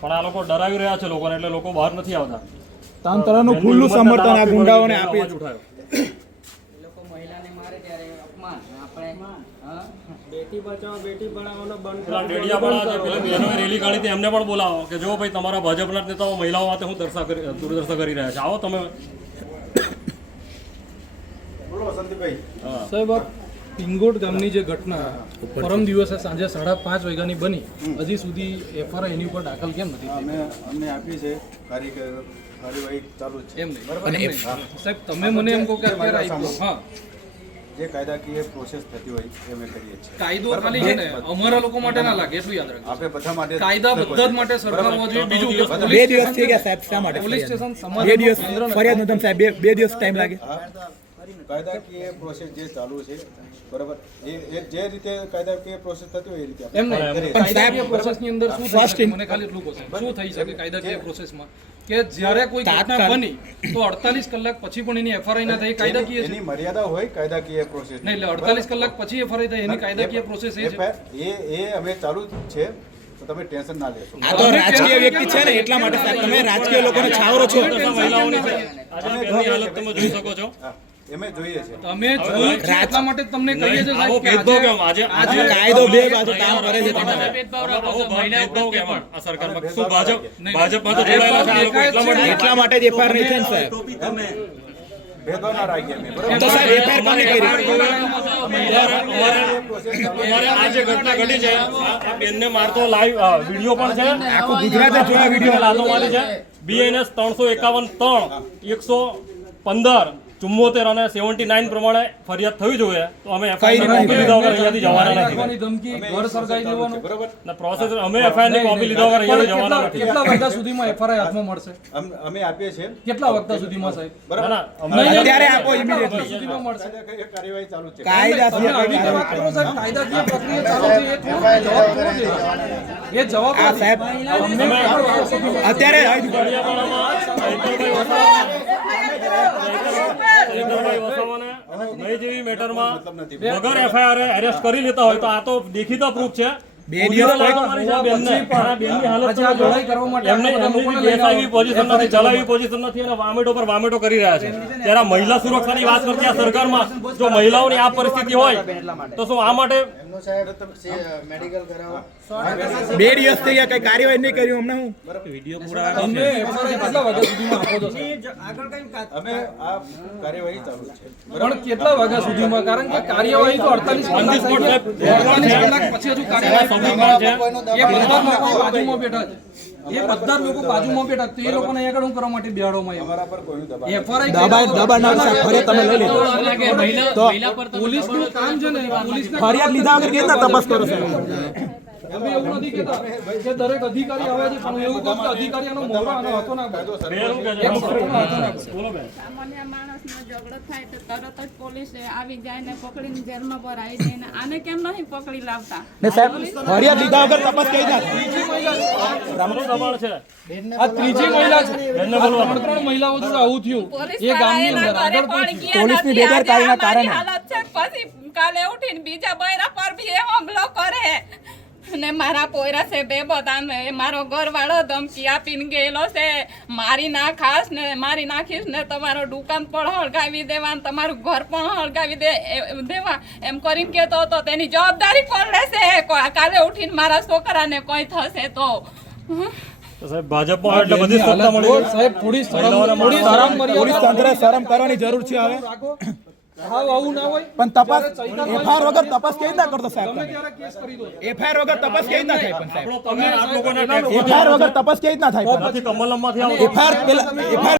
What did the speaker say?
પણ આ લોકો ડરાવી રહ્યા છે લોકોને એટલે લોકો બહાર નથી આવતા. તાંતરાનું ખુલ્લું સમર્થન આ ગુંડાઓને આપી ઉઠાયો. લોકો મહિલાને મારે ત્યારે અપમાન. આપણે બેટી બચાવો બેટી પઢાઓનો બંધ પેલા ડેડિયાપાડા જે બહેનોએ રેલી કાઢી હતી એમને પણ બોલાવો કે જો ભાઈ તમારા ભાજપના નેતાઓ મહિલાઓ માટે હું દર્શા કરી દુર્દશા કરી રહ્યા છે. આવો તમે. સાહેબ આ પિંગોટ ગામની જે ઘટના પરમ દિવસે સાંજે સાડા પાંચ વાગ્યાની બની હજી સુધી એફઆરઆઈ એની ઉપર દાખલ કેમ નથી અમે અમને આપી છે કાર્યવાહી ચાલુ છે. એમ નહીં. સાહેબ તમે મને એમ કહો કે અત્યારે આવી ગયો. હા. જે કાયદાકીય પ્રોસેસ થતી હોય એ અમે કરીએ છીએ. કાયદો ખાલી છે ને અમારા લોકો માટે ના લાગે એટલું યાદ રાખજો. આપણે બધા માટે કાયદા બધા માટે સરકાર હોવા જોઈએ બીજું કે બે દિવસ થઈ ગયા સાહેબ શા માટે પોલીસ? સ્ટેશન બે દિવસ ફરિયાદ નોંધમ સાહેબ બે દિવસ ટાઈમ લાગે. કાયદાકીય પ્રોસેસ જે ચાલુ છે બરાબર? એ જે રીતે કાયદાકીય પ્રોસેસ થતી હોય એ રીતે એમ નહીં. કરીએ. કાયદાકીય પ્રોસેસની અંદર શું in- મને ખાલી એટલું કહો શું થઈ શકે કાયદાકીય પ્રોસેસમાં કે જ્યારે કોઈ ઘટના બની તો અડતાલીસ કલાક પછી પણ એની એફઆરઆઈ ના થઈ કાયદાકીય એની મર્યાદા હોય કાયદાકીય પ્રોસેસ નહીં એટલે અડતાલીસ કલાક પછી એફઆરઆઈ થાય એની કાયદાકીય પ્રોસેસ એ છે. એ એ અમે ચાલુ છે તો તમે ટેન્શન ના લેશો. આ તો રાજકીય વ્યક્તિ છે ને એટલા માટે તમે રાજકીય લોકોને છાવરો છો. મહિલાઓની હાલત તમે જોઈ શકો છો. હા, જોઈએ છે. તમે જોયું છે એટલા માટે તમને કહીએ છીએ સાહેબ કે ભેદભાવ કેમ? આજે આજે આજે કાયદો બે બાજુ કામ કરે છે તમે ભેદભાવ કેમ? આ સરકારમાં શું ભાજપ ભાજપમાં તો જોડાયેલા છે? આ લોકો એટલા માટે એટલા માટે જ એફઆઈઆર નહીં થાય ને સાહેબ ભેદભાવ ના રાખીએ અમે બરાબર? તો સાહેબ એફઆઈઆર કોને કરી? અમારે આ જે ઘટના ઘટી છે આ આ બેનને મારતો લાઈવ વીડિયો પણ છે. આખું ગુજરાતે જોયા વીડિયો. લાલો મારી છે. બીએનએસ ત્રણસો એકાવન ત્રણ એકસો પંદર ચુમ્મોતેર અને સેવન્ટી નાઇન પ્રમાણે ફરિયાદ થવી જોઈએ તો અમે એફઆઈઆર કોપી લીધા વગર અહીંયાથી જવાના નથી. ધમકી ઘર સરગાઈ દેવાનું. બરાબર? ના પ્રોસેસ અમે એફઆઈઆરની કોપી લીધા વગર અહીંયાથી જવાના નથી. કેટલા વાગ્યા સુધીમાં એફઆઈઆર હાથમાં મળશે? અમે આપીએ છીએ. કેટલા વાગ્યા સુધીમાં સાહેબ? ના, અમે અત્યારે આપો ઇમિડિયેટલી સુધીમાં મળશે? કાર્યવાહી ચાલુ છે. કાયદા આવી વાત કરો સાહેબ કાયદાકીય પ્રક્રિયા ચાલુ છે એ થોડું જવાબ થોડો દે. એ જવાબ આ સાહેબ અત્યારે વસાવાને નહીં જેવી મેટરમાં વગર એફઆઈઆર એરેસ્ટ કરી લેતા હોય તો આ તો દેખીતા પ્રૂફ છે. બે દિવસ પોઝિશન નથી ચલાવી પોઝિશન નથી અને વામેટો પર વામેટો કરી રહ્યા છે. ત્યારે મહિલા સુરક્ષાની વાત કરતી આ સરકારમાં જો મહિલાઓની આ પરિસ્થિતિ હોય તો શું આ માટે બે દિવસ થઈ ગયા કઈ કાર્યવાહી નહીં કરી હમણાં હું? તમે FRI કેટલા વાગ્યા સુધીમાં આપો છો સાહેબ? અમે આ કાર્યવાહી ચાલુ છે. પણ કેટલા વાગ્યા સુધીમાં? કારણ કે કાર્યવાહી તો અડતાલીસ On the spot, સાહેબ. અડતાલીસ કલાક પછી હજુ કાર્યવાહી સંવિધાન છે. એ બધા લોકો બાજુમાં બેઠા છે. એ બધા લોકો બાજુમાં બેઠા છે. તો એ લોકોને અહીંયા આગળ હું કરવા માટે બેહાડવામાં આવ્યા. અમારા પર કોઈનું દબાણ દબાણ દબાણ ના સાહેબ ફરિયાદ તમે લઈ લીધો. તો પોલીસનું કામ છે ને પોલીસ ફરિયાદ લીધા વગર કેમ તપાસ કરો સાહેબ અમે એવું નથી કહેતા કે દરેક અધિકારી આવે છે પણ એવું કહું અધિકારીનો મોહરો આનો હતો ના બે શું કહે છે? બોલો બેન. સામાન્ય માણસનો ઝઘડો થાય તો તરત જ પોલીસ આવી જાય ને પકડીને જેલમાં ભરાઈ દે ને આને કેમ નહીં પકડી લાવતા? ને સાહેબ ફરિયાદ લીધા વગર તપાસ કઈ ના રામનું દબાણ છે. આ ત્રીજી મહિલા છે. ત્રણ ત્રણ મહિલાઓ જોડે આવું થયું. એ ગામની અંદર. આગળ પોલીસની બેદરકારીના કારણે. પછી કાલે ઉઠીને બીજા બૈરા પર બી એ હુમલો કરે. ને મારા પોયરા છે બે બધા ને મારો ઘરવાળો ધમકી આપીને ગયેલો છે. મારી ના ખાસ ને મારી નાખીશ ને તમારો દુકાન પણ હળગાવી દેવા ને તમારું ઘર પણ હળગાવી દે દેવા. એમ કરીને કહેતો હતો તેની જવાબદારી પણ લેશે? કાલે ઉઠીને મારા છોકરાને કોઈ થશે તો. સાહેબ થોડી શરમ તંત્રે કરવાની જરૂર છે હવે. પણ તપાસ એફઆઈઆર વગર તપાસ કેવી રીતના કરતો સાહેબ તમે તમે? ક્યારે કેસ કરી દો. એફઆઈઆર વગર તપાસ કેવી રીતના થાય પણ સાહેબ? એફઆઈઆર વગર તપાસ કેવી રીતના થાય એફઆઈઆર પેલા એફઆઈઆર